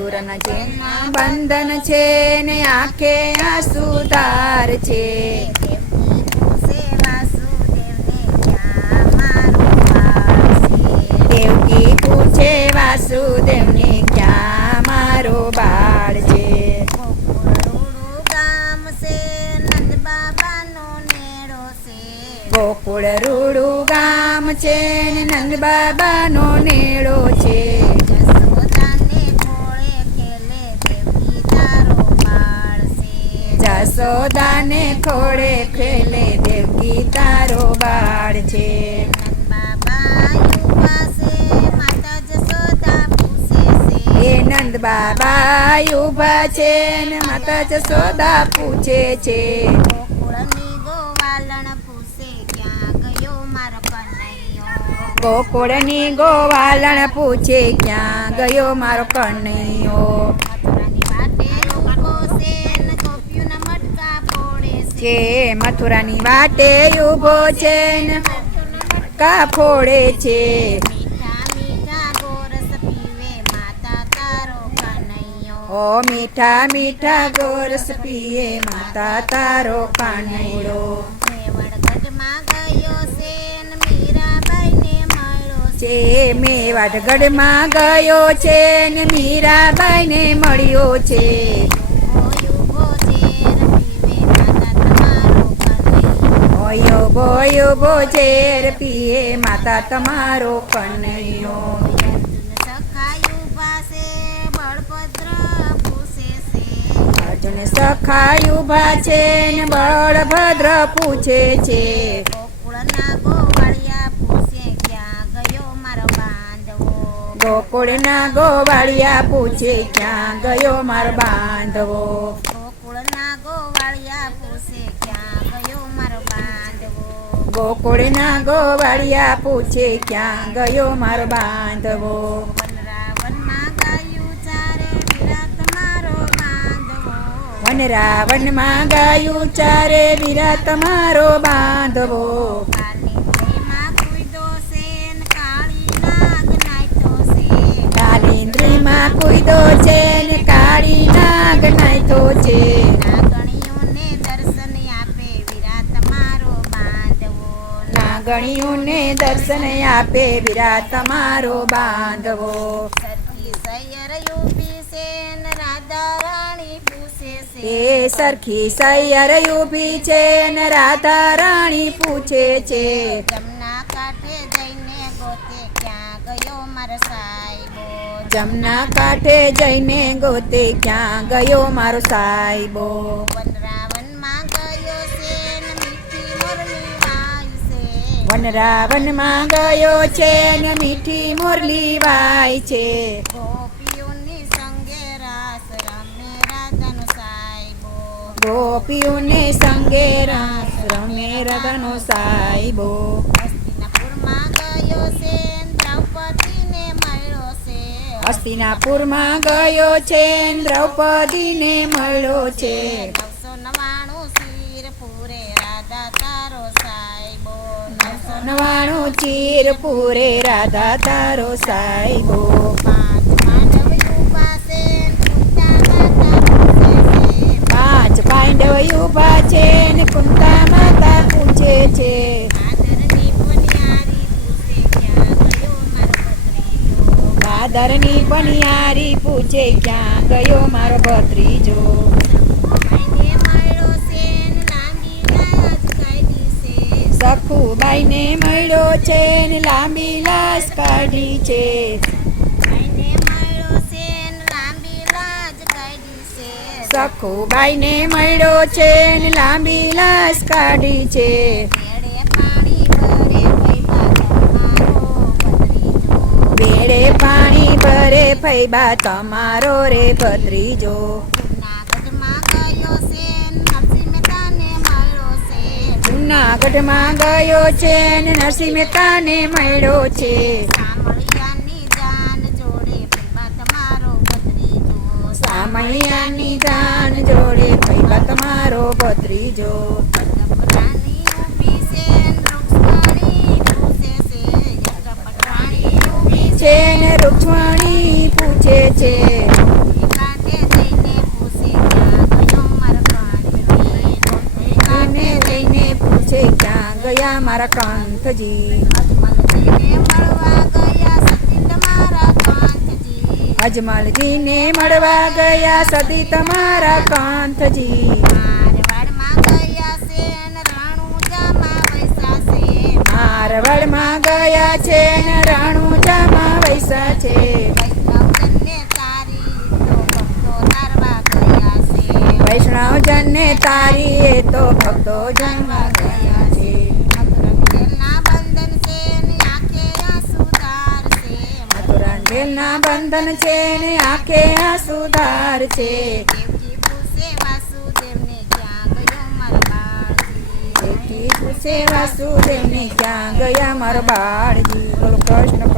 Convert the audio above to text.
મથુરાના જેલના બંધન છે ને આંખે આંસુ ધાર છે. દેવકી પૂછે વાસુદેવને ક્યાં મારો બાળ છે. ગોકુળ રૂડું ગામ છે ને નંદ બાબાનો નેડો છે. જસોદાને ખોળે ખેલે દેવકી તારો બાળ છે. એ નંદ બાબા ઉભા છે ને માતા જસોદા પૂછે છે. ગોકુળની ગોવાલણ પૂછે ક્યાં ગયો મારો કનૈયો. છે મથુરાની વાટે ઊભો છે ને કા ફોડે છે. ઓ મીઠા મીઠા ગોરસ પીએ માતા તારો કાનૈયો. છે મેવાડગઢમાં ગયો છે ને મીરાબાઈને મળ્યો છે. ઓયો બોયો બોજેર પીએ માતા તમારો કનૈયો. અર્જુન સખાય ઉભા છે ને બળભદ્ર પૂછે છે. ગોકુળના ગોવાળિયા પૂછે ક્યાં ગયો મારો બાંધવો. ગોકુળના ગોવાળિયા પૂછે ક્યાં ગયો મારો બાંધવો. વનરાવનમાં ગાયું ચારે વીરા તમારો બાંધવો. કાલિન્દ્રીમાં કૂદો છે ને કાળી નાગ નાયતો છે. નાગણીઓને દર્શન આપે વીરા તમારો બાંધવો. એ સરખી સૈયર ઊભી છે ને રાધા રાણી પૂછે છે. જમના કાંઠે જઈને ગોતે ક્યાં ગયો મારો સાહેબો. વનરાવનમાં ગયો છે ને મીઠી મોરલી વાય છે. ગોપીઓને સંગે રાસ રમે રાધાનો સાહેબો. હસ્તિનાપુરમાં ગયો છે દ્રૌપદીને મળ્યો છે. 99 ચીર પૂરે રાધા તારો સાહેબો. પાંચ પાંડવ ઉભા છે ને કુંતા માતા પૂછે છે. દાદરની બનિયારી પૂછે ક્યાં ગયો મારો ભત્રીજો. સખુબાઈને મળ્યો છે ને લાંબી લાશ કાઢી છે. સખુબાઈને મળ્યો છે ને લાંબી લાશ કાઢી છે. બેડે પાણી ભરે ફૈબા તમારો રે ભત્રીજો. જૂનાગઢમાં ગયો છે ને નરસિંહ મહેતાને મળ્યો છે. સામૈયાની દાન જોડે ફૈબા તમારો ભત્રીજો. છે ને રૂક્ષ્મણી પૂછે છે. ક્યાં ગયા મારા કાંતજી. અજમલજીને મળવા ગયા સતી તમારા કાંતજી. મારવાડમાં ગયા છે ને રાણુજામાં વૈસા છે. મારવાડમાં ગયા છે ને રાણુજામાં વૈસા છે. વૈષ્ણવજનને તારી એ તો ભક્તો જન્મા ગયા છે. મથુરાંજેલના બંધન છે ને આંખે આંસુધાર છે. દેવકી પૂછે વાસુદેવને ક્યાં ગયો મારો બાળજી. દેવકી પૂછે વાસુદેવને ક્યાં ગયા મારો બાળજી. બોલો કૃષ્ણ